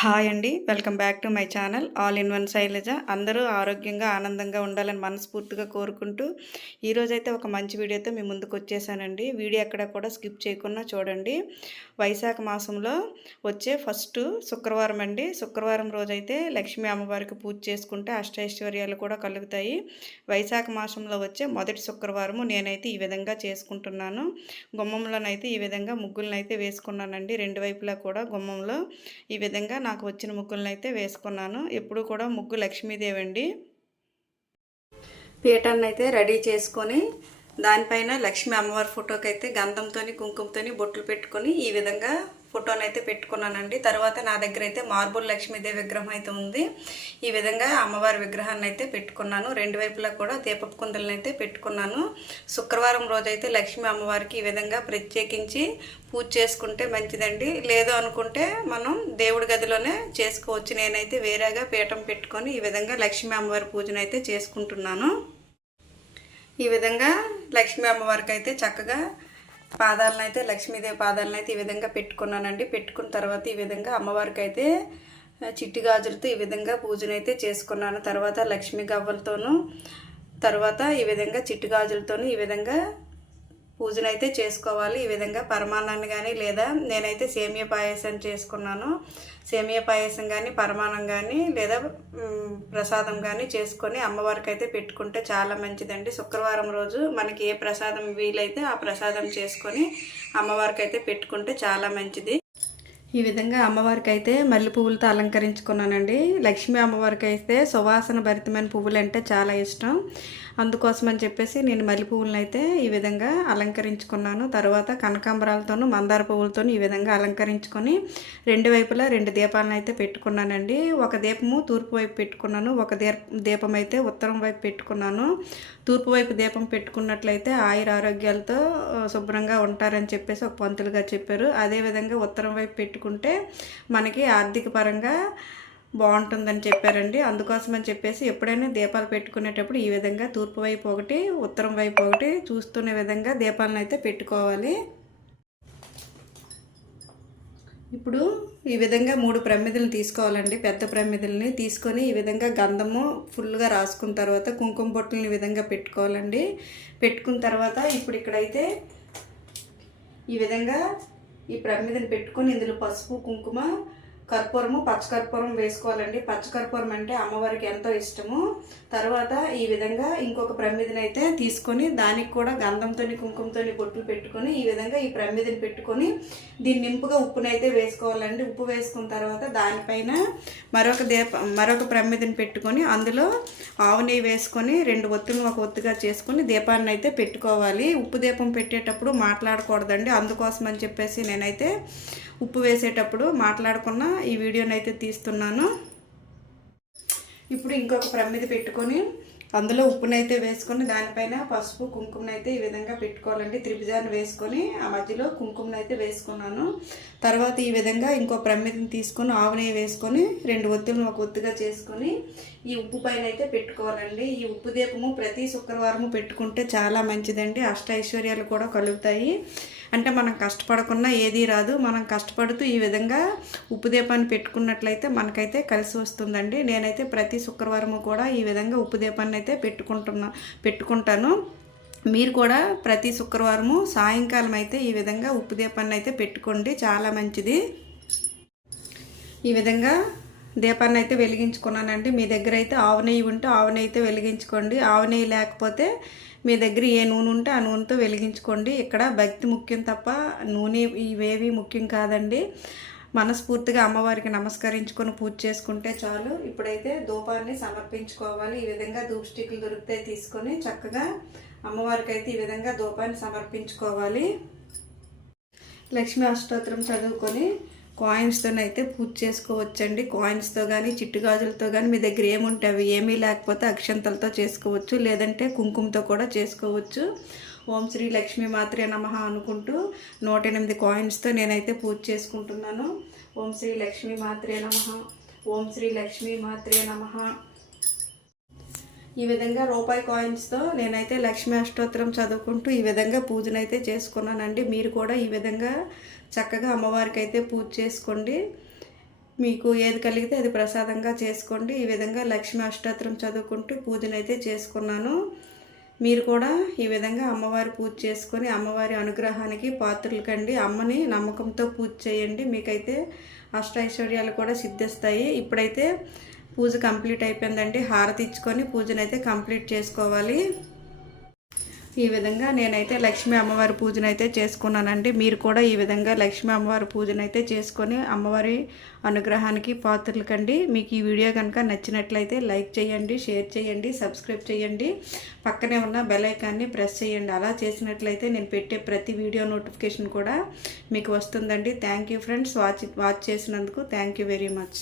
Hi అండి. Welcome back to my channel. All in one Shailaja. అందరూ ఆరోగ్యంగా ఆనందంగా ఉండాలని మనస్ఫూర్తిగా కోరుకుంటూ ఈరోజైతే ఒక మంచి వీడియోతో మీ ముందుకు వచ్చేసానండి. వీడియో ఎక్కడ కూడా స్కిప్ చేయకుండా చూడండి. వైశాఖ మాసంలో వచ్చే ఫస్ట్ శుక్రవారం అండి. శుక్రవారం రోజైతే లక్ష్మీ అమ్మవారికి పూజ చేసుకుంటే అష్టైశ్వర్యాలు కూడా కలుగుతాయి. వైశాఖ మాసంలో వచ్చే మొదటి శుక్రవారము నేనైతే ఈ విధంగా చేసుకుంటున్నాను. గుమ్మంలోనైతే ఈ విధంగా ముగ్గులనైతే వేసుకున్నానండి. రెండు వైపులా కూడా గుమ్మంలో ఈ విధంగా నాకు వచ్చిన ముగ్గులను అయితే వేసుకున్నాను. ఎప్పుడు కూడా ముగ్గు లక్ష్మీదేవి అండి. పీఠాన్ని అయితే రెడీ చేసుకొని దానిపైన లక్ష్మీ అమ్మవారి ఫోటోకి అయితే గంధంతో కుంకుమతో బొట్లు పెట్టుకొని ఈ విధంగా ఫోటోని అయితే పెట్టుకున్నానండి. తర్వాత నా దగ్గర అయితే మార్బుల్ లక్ష్మీదేవి విగ్రహం అయితే ఉంది. ఈ విధంగా అమ్మవారి విగ్రహాన్ని అయితే పెట్టుకున్నాను. రెండు వైపులా కూడా దీపపు కుందలను అయితే పెట్టుకున్నాను. శుక్రవారం రోజైతే లక్ష్మీ అమ్మవారికి ఈ విధంగా ప్రత్యేకించి పూజ చేసుకుంటే మంచిదండి. లేదు అనుకుంటే మనం దేవుడి గదిలోనే చేసుకోవచ్చు. నేనైతే వేరేగా పీఠం పెట్టుకొని ఈ విధంగా లక్ష్మీ అమ్మవారి పూజను అయితే చేసుకుంటున్నాను. ఈ విధంగా లక్ష్మీ అమ్మవారికి అయితే చక్కగా పాదాలను అయితే లక్ష్మీదేవి పాదాలను అయితే ఈ విధంగా పెట్టుకున్నానండి. పెట్టుకున్న తర్వాత ఈ విధంగా అమ్మవారికి అయితే చిట్టి గాజులతో ఈ విధంగా పూజనైతే చేసుకున్నాను. తర్వాత లక్ష్మీ గవ్వలతోనూ తర్వాత ఈ విధంగా చిట్టి గాజులతోనూ ఈ విధంగా పూజనైతే చేసుకోవాలి. ఈ విధంగా పరమాన్నాన్ని కానీ లేదా నేనైతే సేమియా పాయసం చేసుకున్నాను. సేమియా పాయసం కానీ పరమాన్నం కానీ లేదా ప్రసాదం కానీ చేసుకొని అమ్మవారికి అయితే పెట్టుకుంటే చాలా మంచిదండి. శుక్రవారం రోజు మనకి ఏ ప్రసాదం వీలైతే ఆ ప్రసాదం చేసుకొని అమ్మవారికి అయితే పెట్టుకుంటే చాలా మంచిది. ఈ విధంగా అమ్మవారికి అయితే మల్లె పువ్వులతో అలంకరించుకున్నానండి. లక్ష్మీ అమ్మవారికి అయితే సువాసన భరితమైన పువ్వులు అంటే చాలా ఇష్టం. అందుకోసం అని చెప్పేసి నేను మల్లె పువ్వులను అయితే ఈ విధంగా అలంకరించుకున్నాను. తర్వాత కనకాంబరాలతోనూ మందార పువ్వులతోనూ ఈ విధంగా అలంకరించుకొని రెండు వైపులా రెండు దీపాలను అయితే పెట్టుకున్నానండి. ఒక దీపము తూర్పు వైపు పెట్టుకున్నాను. ఒక దీపం అయితే ఉత్తరం వైపు పెట్టుకున్నాను. తూర్పు వైపు దీపం పెట్టుకున్నట్లయితే ఆయుర ఆరోగ్యాలతో శుభ్రంగా ఉంటారని చెప్పేసి ఒక పంతులుగా చెప్పారు. అదేవిధంగా ఉత్తరం వైపు పెట్టుకుంటే మనకి ఆర్థిక పరంగా బాగుంటుందని చెప్పారండి. అందుకోసం అని చెప్పేసి ఎప్పుడైనా దీపాలు పెట్టుకునేటప్పుడు ఈ విధంగా తూర్పు వైపు ఒకటి ఉత్తరం వైపు ఒకటి చూస్తున్న విధంగా దీపాలను అయితే పెట్టుకోవాలి. ఇప్పుడు ఈ విధంగా మూడు ప్రమిదలను తీసుకోవాలండి. పెద్ద ప్రమిదల్ని తీసుకొని ఈ విధంగా గంధము ఫుల్గా రాసుకున్న తర్వాత కుంకుమ బొట్టుని ఈ విధంగా పెట్టుకోవాలండి. పెట్టుకున్న తర్వాత ఇప్పుడు ఇక్కడైతే ఈ విధంగా ఈ ప్రమిదని పెట్టుకొని ఇందులో పసుపు కుంకుమ కర్పూరము పచ్చకర్పూరం వేసుకోవాలండి. పచ్చకర్పూరం అంటే అమ్మవారికి ఎంతో ఇష్టము. తర్వాత ఈ విధంగా ఇంకొక ప్రమిదిని అయితే తీసుకొని దానికి కూడా గంధంతో కుంకుమతో బొట్లు పెట్టుకొని ఈ విధంగా ఈ ప్రమిదిని పెట్టుకొని దీన్ని నింపుగా ఉప్పునైతే వేసుకోవాలండి. ఉప్పు వేసుకున్న తర్వాత దానిపైన మరొక దీప మరొక ప్రమిదిని పెట్టుకొని అందులో ఆవు నెయ్యి వేసుకొని రెండు ఒత్తులు ఒక ఒత్తుగా చేసుకొని దీపాన్ని అయితే పెట్టుకోవాలి. ఉప్పు దీపం పెట్టేటప్పుడు మాట్లాడకూడదండి. అందుకోసం అని చెప్పేసి నేనైతే ఉప్పు వేసేటప్పుడు మాట్లాడుకున్న ఈ వీడియోనైతే అయితే తీస్తున్నాను. ఇప్పుడు ఇంకొక ప్రమిది పెట్టుకొని అందులో ఉప్పునైతే వేసుకొని దానిపైన పసుపు కుంకుమనైతే ఈ విధంగా పెట్టుకోవాలండి. త్రిభుజాన్ని వేసుకొని ఆ మధ్యలో కుంకుమనైతే వేసుకున్నాను. తర్వాత ఈ విధంగా ఇంకో ప్రమిదిని తీసుకొని ఆవునెయ్యి వేసుకొని రెండు ఒత్తులను ఒక ఒత్తుగా చేసుకొని ఈ ఉప్పు పైన అయితే పెట్టుకోవాలండి. ఈ ఉప్పు దీపము ప్రతి శుక్రవారము పెట్టుకుంటే చాలా మంచిదండి. అష్ట ఐశ్వర్యాలు కూడా కలుగుతాయి. అంటే మనం కష్టపడకుండా ఏదీ రాదు. మనం కష్టపడుతూ ఈ విధంగా ఉప్పు దీపాన్ని పెట్టుకున్నట్లయితే మనకైతే కలిసి వస్తుందండి. నేనైతే ప్రతి శుక్రవారము కూడా ఈ విధంగా ఉప్పు దీపాన్ని అయితే పెట్టుకుంటున్నా పెట్టుకుంటాను. మీరు కూడా ప్రతి శుక్రవారము సాయంకాలం అయితే ఈ విధంగా ఉప్పు దీపాన్ని అయితే పెట్టుకోండి. చాలా మంచిది. ఈ విధంగా దీపాన్ని అయితే వెలిగించుకున్నానండి. మీ దగ్గర అయితే ఆవు నెయ్యి ఉంటే ఆవు నెయ్యి అయితే వెలిగించుకోండి. ఆవు నెయ్యి లేకపోతే మీ దగ్గర ఏ నూనె ఉంటే ఆ నూనెతో వెలిగించుకోండి. ఇక్కడ భక్తి ముఖ్యం తప్ప నూనె ఇవేవి ముఖ్యం కాదండి. మనస్ఫూర్తిగా అమ్మవారికి నమస్కరించుకొని పూజ చేసుకుంటే చాలు. ఇప్పుడైతే ధూపాన్ని సమర్పించుకోవాలి. ఈ విధంగా ధూప్ స్టిక్లు దొరికితే తీసుకొని చక్కగా అమ్మవారికి అయితే ఈ విధంగా ధూపాన్ని సమర్పించుకోవాలి. లక్ష్మీ అష్టోత్తరం చదువుకొని కాయిన్స్తోనైతే పూజ చేసుకోవచ్చండి. కాయిన్స్తో కానీ చిట్టుగాజులతో కానీ మీ దగ్గర ఏముంటే అవి ఏమీ లేకపోతే అక్షంతలతో చేసుకోవచ్చు. లేదంటే కుంకుమతో కూడా చేసుకోవచ్చు. ఓం శ్రీ లక్ష్మీ మాత్రే నమ అనుకుంటూ నూట ఎనిమిది కాయిన్స్తో నేనైతే పూజ చేసుకుంటున్నాను. ఓం శ్రీ లక్ష్మీ మాత్రే నమ. ఓం శ్రీ లక్ష్మీ మాత్రే నమ. ఈ విధంగా రూపాయి కాయిన్స్తో నేనైతే లక్ష్మీ అష్టోత్తరం చదువుకుంటూ ఈ విధంగా పూజనైతే చేసుకున్నానండి. మీరు కూడా ఈ విధంగా చక్కగా అమ్మవారికి అయితే పూజ చేసుకోండి. మీకు ఏది కలిగితే అది ప్రసాదంగా చేసుకోండి. ఈ విధంగా లక్ష్మీ అష్టోత్తరం చదువుకుంటూ పూజనైతే చేసుకున్నాను. మీరు కూడా ఈ విధంగా అమ్మవారి పూజ చేసుకొని అమ్మవారి అనుగ్రహానికి పాత్రలు కండి. అమ్మని నమ్మకంతో పూజ చేయండి. మీకైతే అష్టైశ్వర్యాలు కూడా సిద్ధిస్తాయి. ఇప్పుడైతే పూజ కంప్లీట్ అయిపోయిందండి హారతి ఇచ్చుకొని పూజనైతే కంప్లీట్ చేసుకోవాలి. ఈ విధంగా నేనైతే లక్ష్మీ అమ్మవారి పూజనైతే చేసుకున్నానండి. మీరు కూడా ఈ విధంగా లక్ష్మీ అమ్మవారి పూజనైతే చేసుకొని అమ్మవారి అనుగ్రహానికి పాత్రలు కండి మీకు ఈ వీడియో కనుక నచ్చినట్లయితే లైక్ చేయండి షేర్ చేయండి సబ్స్క్రైబ్ చేయండి. పక్కనే ఉన్న బెల్ ఐకాన్ని ప్రెస్ చేయండి. అలా చేసినట్లయితే నేను పెట్టే ప్రతి వీడియో నోటిఫికేషన్ కూడా మీకు వస్తుందండి. Thank you friends. Watch watch చేసినందుకు థ్యాంక్ యూ వెరీ మచ్.